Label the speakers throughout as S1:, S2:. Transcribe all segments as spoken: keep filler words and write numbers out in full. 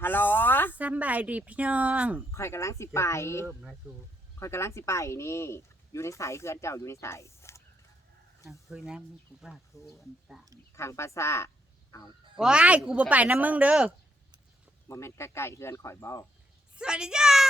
S1: ฮัลโหล
S2: สบายดีพี่น้อง
S1: คอยกำลังสิไปคอยกำลังสิไปนี่ อยู่ในสายเพื่อนเจ้าอยู่ในสาย
S2: คุยน้ำมึงกูว่ากูอันต่าง
S1: ข้างปราสาทเอา
S2: โอ้ยกูบ่ไปนะมึงเด้อ
S1: โมเมนต์ใกล้ๆเพื่อนคอยบอก
S2: สวัสดีจ้า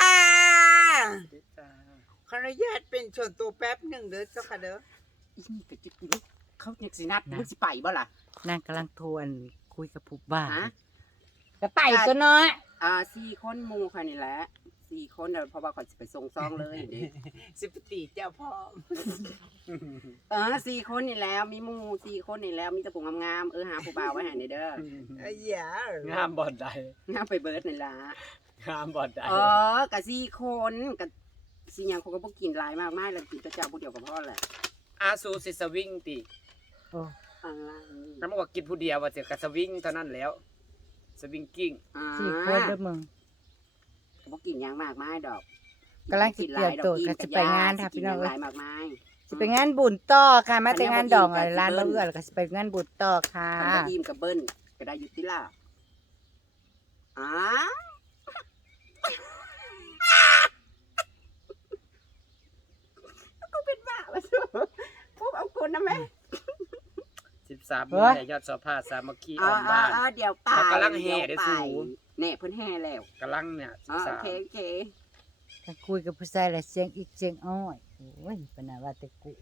S3: ขออนุญาตเป็นส่วนตัวแป๊บหนึ่งเด้อเจ้าค่ะเด้อ
S1: อีนี่ก็จะกินเขาอยากสินัดมึงสิไปบ่ล่ะ
S2: นางกำลังทวนคุยกับผู้บ้า
S1: ฮะ
S2: จะไปตัวน้อย
S1: อ่าสี่คนมูใครนี่แหละสี่คนเดี๋ยวเพราะว่าเขาจะไปส่งซองเลยนี่
S3: สิบตีเจ้าพ่อ
S1: เออสี่คนนี่แล้วมีมูสี่คนนี่แล้วมีตะปูงามๆเออหาผู้บ่าวไว้ให้ในเด้อ
S3: ไอ้ยาง
S4: ามบ่อนใด
S1: งามไปเบิร์ดนี่ล่ะ
S4: งามบ่อนใด
S1: เออกะสี่คนกะสี่อย่างเขาก็พวกกินหลายมากมายแล้วกินแต่เจ้าผู้เดียวกับพ่อแหละ
S4: อาซูสิสวิงติ
S2: โอ้
S1: อะไร
S4: น้ำบอกกินผู้เดียวว่าจะกะสวิงเท่านั้นแล้วสวิงกิ้ง
S2: สี่คนเด้อมึง
S1: พวกกินอย่างมากมายดอก
S2: กำลังกินเตรียมตัวก็จะไปงานค่ะพี่น้องเอ้ย
S1: มากมาย
S2: จะไปงานบุญต่อค่ะมาแต่งานดองอะไรร้านบ่เอื้อแล้วก็จะไปงานบุญต่อค่ะ
S1: ทำทีมกับเบิ้ลก็ได้ยุติล่ะอ๋อกูเป็นบ้าไปสู้พวกเอาคนนะแม่
S4: สิบสามมื้อยอดสภาสามัคคีออมบ้าน
S1: เดี๋ยวไป
S4: กำลังแห่ได้สู
S1: เน่เพิ่นแห่แล้ว
S4: กำลังเนี่ยสิบสาม
S1: โอเคโอเค
S2: ถ้าคุยกับผู้ชายแล้วเสียงอีกเสียงอ้อยโอ้ยปนาว่าแต่กู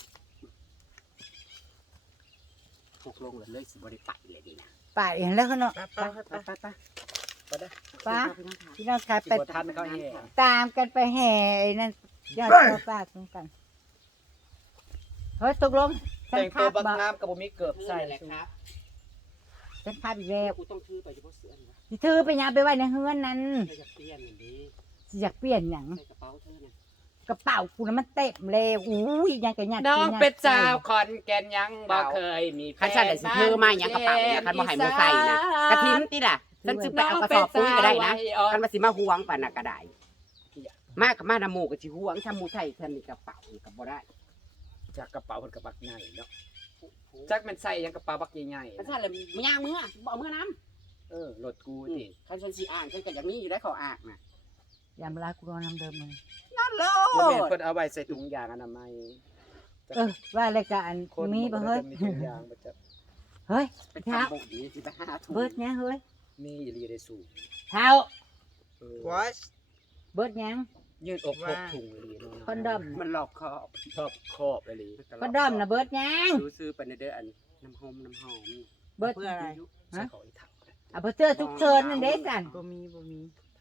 S1: ตกลงเลยสิบ่ได้ไปเลยดีนะ
S2: ไปอย่างแล้วเนาะ
S1: ไปไปไปไปไป
S2: ไปพี่น้องค่ะไป
S4: ทันเขาแห่
S2: ตามกันไปแห่นั่นยอดเจ้าป้าตรงกันเฮ้ยตกลงฉัน
S4: แต่ง
S2: คา
S4: ตัว
S2: บ
S4: บัก
S2: บ่
S4: งามกับบ่มีเกือบใส่
S1: แหละครับ
S2: ฉันคาบอีกแล้ว
S1: กูต้องถือไปเฉพาะเสื้อนี่วะ
S2: สิถือไปยามไปไว้ในเฮือนนั้น
S1: จะเปลี่ยนอย่างนี้
S2: สิอยากเปลี่ยนหยัง
S1: ใส่กระเป๋าเธอเนี่ย
S2: กระเป๋ากูน่ะมันเต็มแล้วอู้ยยังกะยัด
S4: น้องเป็ดสาวขอนแก่นยังบ่เคยมีแฟ
S1: คันฉันได้สิถือมาอย่างกระเป๋าเนี่ยคันบ่ให้หมูใส่นะกระทิ้งติล่ะฉันซื้อไปเอากระสอบปุ๋ยก็ได้นะคันมาสิมาห่วงปานน่ะก็ได้มากกับมาดำหมูก็สิห่วงถ้าหมูใส่ฉันนี่กระเป๋านี่ก็บ่ได้
S4: จากกระเป๋าเพิ่นกระบักใหญ่เนาะจักแม่นใส่ยังกระเป๋าบักใหญ่ๆ
S1: คันฉันเลยมึงย่างมือบ่เอามือน้ำ
S4: เออรถกูนี่
S1: คันฉันสิอ่างฉันก็อย่างนี้อยู่ได้ขออ่างน่ะ
S2: ยามลากูรอน้ำเดิมมึง
S1: นั่นโล
S4: บ่แม่น
S1: ด
S4: เพิ่นเอาไว้ใส่ถุงยางอนามัย
S2: เออว่ารายการ
S4: คน
S2: มีบ่เฮ้ย
S4: มีถุงยางบ่จะ
S2: เฮ้ย
S1: เป็น
S2: เท้า
S1: ทำบุญนี่สิไปหาถุง
S2: เบิดยังเฮ้ย
S4: มีอีหลีได้สูง
S2: เท้า
S4: เออ
S3: วอช
S2: เบิดยัง
S4: ยืดอกพกถุงอีหลีเนาะ
S2: คอนดอม
S1: มันหลอกคอบ
S4: ชอบครอบอีหลี
S2: คอนดอมนะเบิดยัง
S1: ซื้อๆไปในเด้ออันน้ำหอมน้ำหอม
S2: เบิด
S3: เพื่ออะไร
S4: ใส่ของอีถัง
S2: เอาไปเจอทุกเชิญนั่นเด้สั่น
S3: บ่มีบ่มี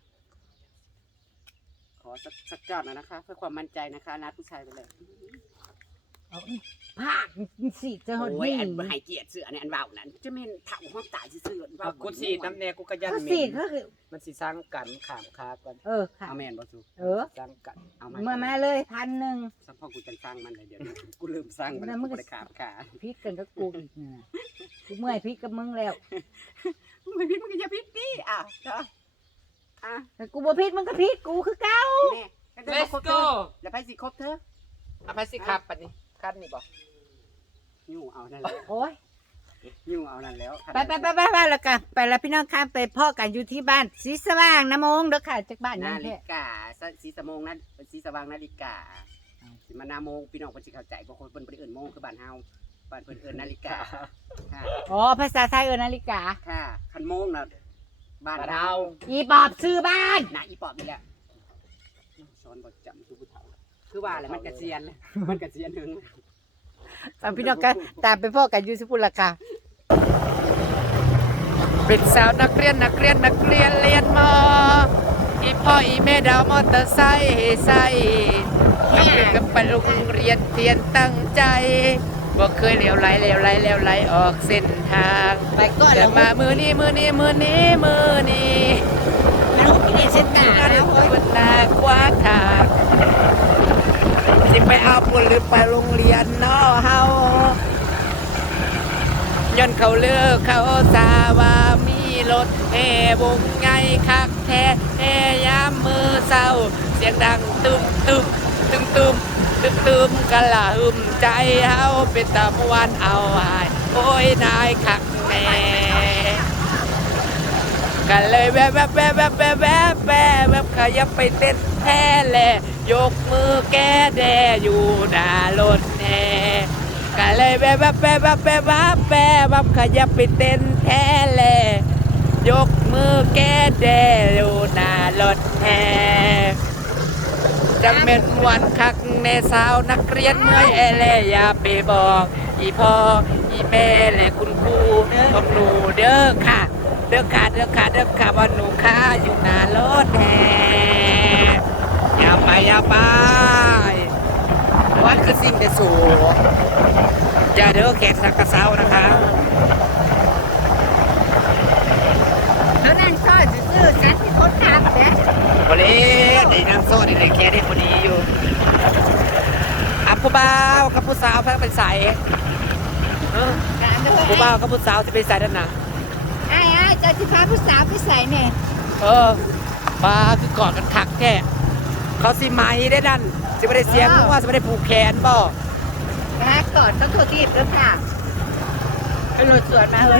S1: ขอสักสักจอดหน่อยนะคะเพื่อความมั่นใจนะคะนัดผู้ชายไปเลย
S2: เอาอีภาคสิเจะหด
S1: โอ้ย
S2: นี่
S1: อันบ่ให้เกียรติเสือเนี่ยอันเบานั้นจะแม่นเถ่าห้องตายซื่อๆอันเบา
S4: เอากูสีดน้ำแน่กูก็ยัน
S2: เขา
S4: เห
S2: สิ
S4: ม็น
S2: ก็คือ
S4: มันสิสร้างกันขามคากัน
S2: เออค่ะ
S1: เอาแม่นบ่สู้
S2: เออ
S4: สร้างกัน
S1: เอา
S2: เมื่อมาเลยพันหนึ่ง
S1: สักพ่อกูจังสร้างมันเลยเดี๋ยวนี้กูลืมสร้างมัน
S2: แล้วมึงก็
S1: กูได้ขาดขา
S2: พิษกันกับกูอีกนะกูเมื่อยพิษกับมึงแล้ว
S1: ไม่พิษมึงก็อย่าพิษดิอ่ะจ้ะอ่ะ
S2: แต่กูบ่พิษมึงก็พิษกูคือเก่า
S1: แน่ก็จะ
S4: เล
S1: บ่
S4: ส
S1: ครบเธ
S4: โก้
S1: อแล้วไปสิครบเธอ
S4: เอาไปสิครับปัดนี้คันนี่บ่
S1: ยู่เอานั่นแหละ
S2: โอ้ย
S1: ยู่เอานั่นแล้ว
S2: ไปไปไปไปไปแล้วกันไปแล้วพี่น้องข้ามไปพ่อกันอยู่ที่บ้านสีสว่างน้ำมงเด้อค่ะจากบ้านนั่
S1: นาน ฬิ
S2: แท้
S1: กาสีสมงนั้นเป็นสีสว่างนาฬิกาสิมานาโมงพี่น้องเพิ่นสิเข้าใจบ่คนเพิ่นบ่ได้เอิ้นโมงคือบ้านเฮาบ้านเพิ่นเอิ้นนาฬิกาค่ะ
S2: อ๋อภาษาไทยเออนาฬิกา
S1: ค่ะคันโมงน่ะบ้าน
S4: บ้าน
S1: เฮา
S4: เฮา
S2: อีปอบซื้อบ้าน
S1: น่ะอีปอบนี่แหละสอนบ่จำคือผู้เฒ่าคือว่าแหละมันกระเซียนเลยมันกระเซียนถึง
S2: ตามพี่น้องกันตามไปพ่อกันอยู่สุพุนละค่ะ
S4: เป็นสาวนักเรียนนักเรียนนักเรียนเรียนมออีพ่ออีแม่ดาวมอเตอร์ไซค์ใส่นักเรียนกับไปโรงเรียนเรียนตั้งใจบ่เคยเลี้ยวไหลเลี้ยวไหลเลี้ยวไหลออกเส้นทาง
S2: ไปก่อน
S4: แต่
S2: แล้ว
S4: มามือนี้มือนี้มือนี้มือนี้
S2: แล้วพี่เดชเช่นกัน
S4: นาฬิกาบนหน้ากว้าทางสิไปเอาปุ่นหรือไปโรงเรียนน้อเฮาย้อนเขาเลือกเขาสาว่ามีรถแห่วงไงคักแท้แห่ยามมือเศร้าเสียงดังตึมตึมตึมตึมตึมตึมกะละหึมใจเฮาเป็นตะมวนเอาหายโอ้ยนายคักแท้กันเลยแวบแวบแวบแวบแวบแวบแวบแวบขยับไปเต้นแท้แลยกมือแก้แดอยู่หน้ารถแห่กันเลยแวบแวบแวบแวบแวบแวบแวบแวบขยับไปเต้นแท้แลยกมือแก้แดอยู่หน้ารถแห่จังเป็นวันคักในสาวนักเรียนเมื่อยแอแลอย่าไปบอกอีพ่ออีแม่และคุณครูของหนูเด้อค่ะเด้อค่ะเด้อค่ะเด้อค่ะว่าหนูค่าอยู่หน้ารถแห่อย่าไปอย่าไปวัดคือสิ่งที่สูงอย่าเด้อแขกสักกระเซานะคะ
S2: แล้วนั่นซอยซื่อๆฉันที่คนทำเนี่ย
S4: พอดีได้น้ำโซ่ได้เลยแค่ได้พอดีอยู่อับผู้บ่าวกับผู้สาวเพิ่งไปใส่เออ
S2: การด้วย
S4: ผู้บ่าวกับผู้สาวจะไปใส่ด้านหน้า
S2: ไอ้ไอ้เจ้าที่พาผู้สาวไปใส่เนี่ย
S4: เออปลาคือกอดกันคักแค่เขาสิไหมได้ดันสิไม่ได้เสียงว่าสิไม่ได้ผูกแขนบ่
S2: นะก่อนต้องโทษทีบด้วยค่ะไอ้รถสวนมาเลย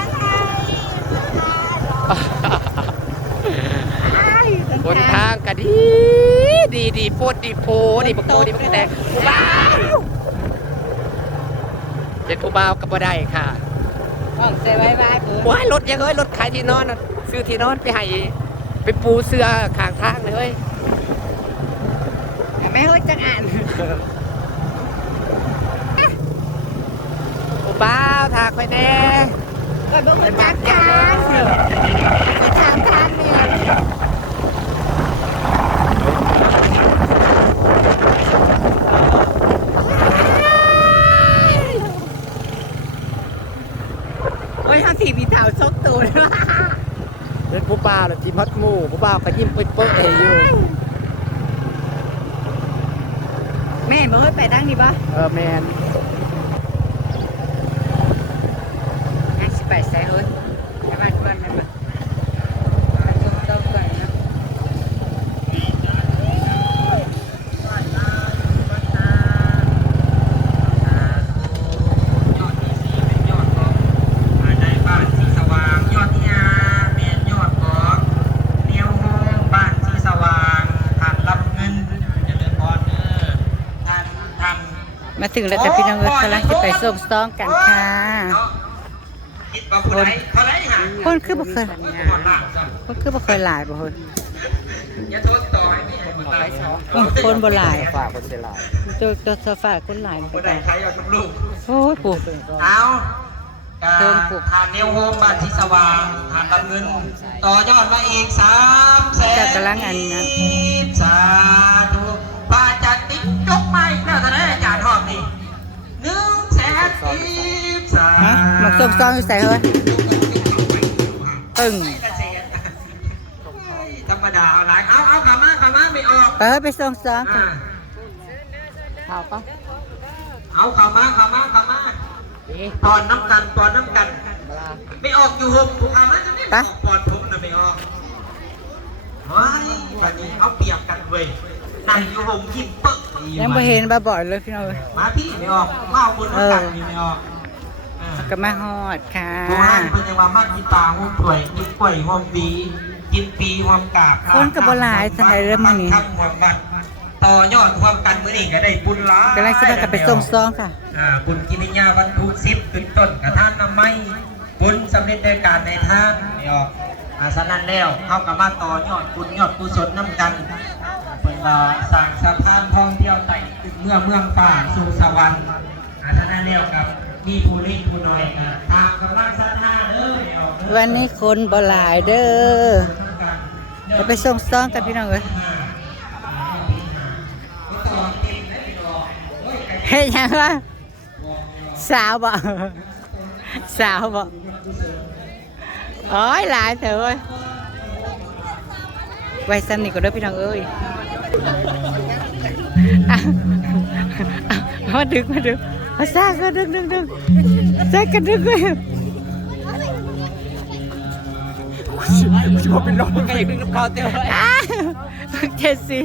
S4: บนทางก็ดีดีดีโพดดีโพดีบักโตดีบักแต่ผู้บ่าวเป็นผู้บ่าวก็บ่ได้ค่ะ
S2: ออกใส่ไว้ไว้ผม
S4: ว้ายรถยังเอ้ยรถขายที่นอนน่ะซื้อที่นอนไปให้ไปปูเสื้อข้างทางเลยเฮ้ย
S2: ไม่ให้จังอ่าน
S4: ผู้บ่าวทางไปแน่
S2: ก็บอกว่าทางทางก็ทางทางเนี่ยโอ้ยห้าสี่มีเถาซกตูด
S4: เป็นผู้บ่าวน่ะจีมัดหมู่ผู้บ่าวก็ยิ้มเปื้อนๆอยู่
S2: แม่บอกให้ไปนั่งนี่ปะ
S4: เออแมน
S2: นั่งสิไปใส่เฮ้ยกลับบ้านก่อนนะปะต้องต้องก่อนนะ
S3: ในบ้านที่สว่างยอดที่อาแม่นยอดของเนียวโฮมบ้านที่สว่างทานรับเงินเจริญพรเด้อท่านท่าน
S2: มาถึงแล้วแต่พี่น้องเอ้ยกำลังจะไปส่งซองกันค่ะ
S3: คิดว่าผู้ใดเท่าไรหา
S2: คนคือบ่เคย
S3: หมดละจ้ะ
S2: คนคือบ่เคยหลายบ่เฮ้ย
S3: อย่าโทษต่อให้ไม่ให้หมดละ
S2: อื้อคนบ่หลาย
S4: ฝากคนเสียหลาย
S2: ตัวตัวโซฟาคนหลาย
S3: ผู้ใดใครเอาทุกลูก
S2: โอ้ยปู่
S3: เอากา
S2: เติมปลูก
S3: ทานเนียวโฮมบ้านที่สว่างทานรับเงิน ต่อยอดมาอีกสามแสน
S2: จะกำลังอันนั้น
S3: สาธุพระอาจารย์ติ๊กจกไม่แล้วแต่ได้อาจารย์หอบนี่หนึ่งแสนสิบสา
S2: ฮะมาส่งซองอยู่ใส่เฮ้ยตึง
S3: ธรรมดาเอาหลายเอาเอาขามาขามาไม่ออก
S2: ไปเฮ้ยไปส่งซองกั
S3: อ่าน
S2: ข่าวปะ
S3: เอาขามาขามาขามาตอนน้ำกันตอนน้ำกัน ไม่ออกอยู่ห่มผูกขามาจะไม่ออกปอดผมนะไม่ออกว้ายวันนี้เอาเปรียบกันเว้ยนั่งอยู่ห่มยิ้มเปิ๊ก
S2: ยังบ่เห็นบ่บ่อยเลยพี่น้องเอ้ย
S3: มาพี่ไม่ออกมาเอาบนน้ำกันนี่ไม่ออก
S2: ก็มาฮอดค่ะ
S3: เพราะว่าเพิ่นจะว่ามากินปลาห่มถ้วยกินกล้วยห่มดีกินปีห่มกาบ
S2: คนก็บ่หลายเท่าไหร่เด้อมื้อนี้
S3: ทำห่มบัตรต่อยอดความกันมื้อนี้ก็ได้บุญหลาย
S2: กำลังสิพากันไปส่งซองค่ะ
S3: อ่าบุญกินยาวัตถุสิบเป็นต้นกระทานน้ำไม้บุญสำเร็จในการในทานไม่ออกอาสนั้นแล้วเข้ากับมาต่อยอดบุญยอดกุศลน้ำกันเป็นว่าสร้างสะพานท่องเที่ยวไต่ตึกเมื่อเมืองป่าสู่สวรรค์อาสนั้นแล้วกับมีผู้เล่นผู้น้อยกันตามกำลังศรัทธาเด้อไม่ออกเด้อ
S2: วันนี้คนบ่หลายเด้อเราไปส่งซองกันพี่น้องเอ้ยเฮ้ยยังวะสาวบ่สาวบ่โอ้ยหลายเถอะเว้ยไว้ซ้ำนี่ก็เด้อพี่น้องเอ้ยอ่ะอ่ะมาดึงมาดึงมาซ่าก็ดึงดึงดึงซ่ากันดึงเลย
S4: ชอบเป็นร้องก็อยากดึงน้ำคอเตี้ยวเลย
S2: อ้าวเจสซี่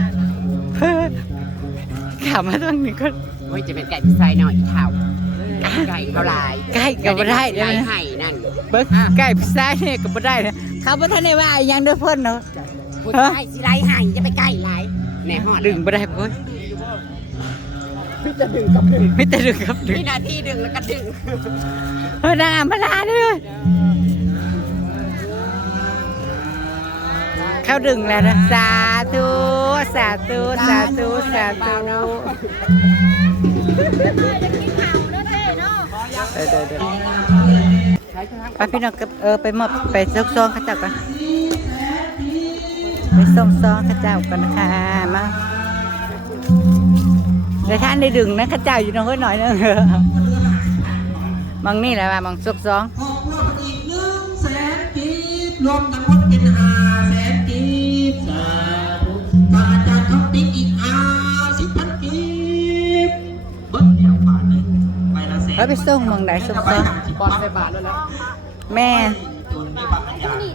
S2: ขำมาตรงนี้ก็
S1: โอ้ยจะเป็นไก่พิซซ่าหน่อยอีเท่า
S2: อ้า
S1: ไก่เท่าไร
S2: ไก่ก็บ่ได้เด้อ
S1: ไก่ไห่นั่น
S2: เบิ่งไก่ผู้ชายนี่ก็บ่ได้นะเขาบ่ทันได้ว่าอีหยังเด้อเพิ่นเนาะ
S1: ผู้ชายสิไรไห่จะไปไก่ไรแน่ฮอด
S2: ดึงบ่ได้เพิ่น
S1: พี่จะดึงกับดึง
S2: มีแต่ดึงครับดึง
S1: พี่นาทีดึงแล้วก็ดึง
S2: เฮ้ยนางมาลาเด้อเขาดึงแล้วนะสาธุสาธุสาธุสาธุเออเดี๋ยวเดี๋ยวไปพี่น้องกับเออไปมอบไปซอกซองข้าเจ้าก่อนไปส่งซองข้าเจ้าก่อนนะคะมาเดี๋ยวท่านได้ดึงนะข้าเจ้าอยู่น้องเฮ้ยหน่อยนึงมังนี่แหละว่ามังซอกซอง
S3: ออกรอบอีกหนึ่งแสนกีบรวมทั้งหมดเป็นห้าแสนกีบสาธุพระอาจารย์ทำติ๊กอีกห้าสิบพันกีบเบิ้ลเดียวบาทหนึ่งไปละแสน
S2: แล้วไปส่งเมืองไหนส่งซอง
S1: ปอนใส่บาทแล้วแล้ว
S2: แม่
S3: ตัวนี้บาทอาจารย์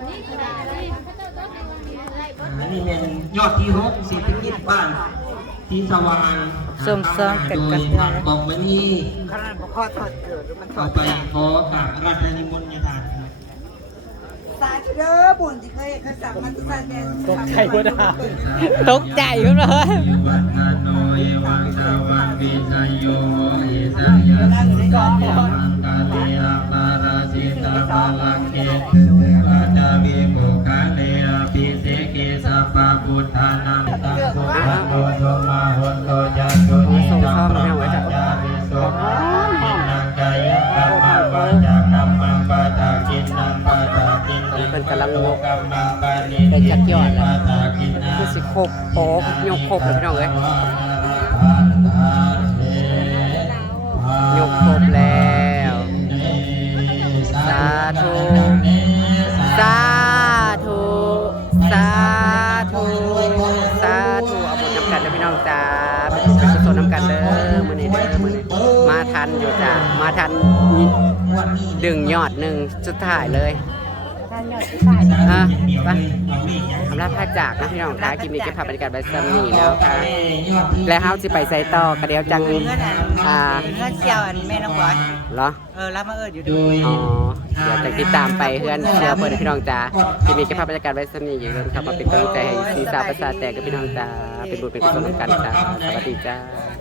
S3: อันนี้เป็นยอดที่หกเศรษฐกิจบ้านที่สว่าง
S2: ส่งซองกันกัน
S3: ทางบอกไม่มี
S1: ขนาดบ่ข้อถอดเกิดมันถอ
S3: เอา
S1: ด
S3: ไปขอกราบราชนิมนต์ยาทาน
S5: สาธุเด้อบุญที่เคยเคยสั่งมาที่บ้านแดน
S1: ตกใจบ่ได้
S2: ตกใจอยู่เลย
S3: วันนาโนเอวังสาวังวิชยโยเอสยาสุกาเทวังกาเตอาปาราสิตาบาลังเกอาจาวิโกคาเลอาปิเสเกสัพพะพุทธานังตังสุขันโตโยมาหุนโตจันโตนิจังปะปัญญาวิโสมินังกายกัมมังวาจากัมมังปะทากินนังปะทากินนัง
S1: เป็นกำลังงก
S3: กัมมังปะนิ
S1: ได้จักยอดแล้ว
S3: ปะทากินนัง
S1: คือสิครบโป๊กยกครบเลยพี่น้องเอ้ยยกครบแล้ว สาธุ สาธุ สาธุ สาธุเอาบุญนำกันเด้อพี่น้องจ้าเป็นบุญเป็นกุศลนำกันเด้อมื้อนี้เด้อมื้อนี้มาทันอยู่จ้ามาทันดึงยอดหนึ่งสุดท้ายเลยอ่ะไปสำหรับพระจากนะพี่น้องค่ะคลิปนี้จะพาบรรยากาศไปซัมนี่แล้วค่ะและเฮาสิไปไซต่อกระเดียวจังอ่า
S2: เงื่อนเชียวอันแม่น้องบอย
S1: เหรอ
S2: เออรับมาเอออยู่
S3: โด
S2: ดู
S3: ย
S1: อ๋อเดี๋ยวจะติดตามไปเพื่อนเชื่อเปิดพี่น้องจ้าคลิปนี้จะพาบรรยากาศไว้ซัมนี่อย่าลืมเข้ามาเป็นกำลังใจให้ซีสาวประสาทแตกกับพี่น้องจ้าเป็นบุญเป็นกุศลนำกันจ้าสวัสดีจ้า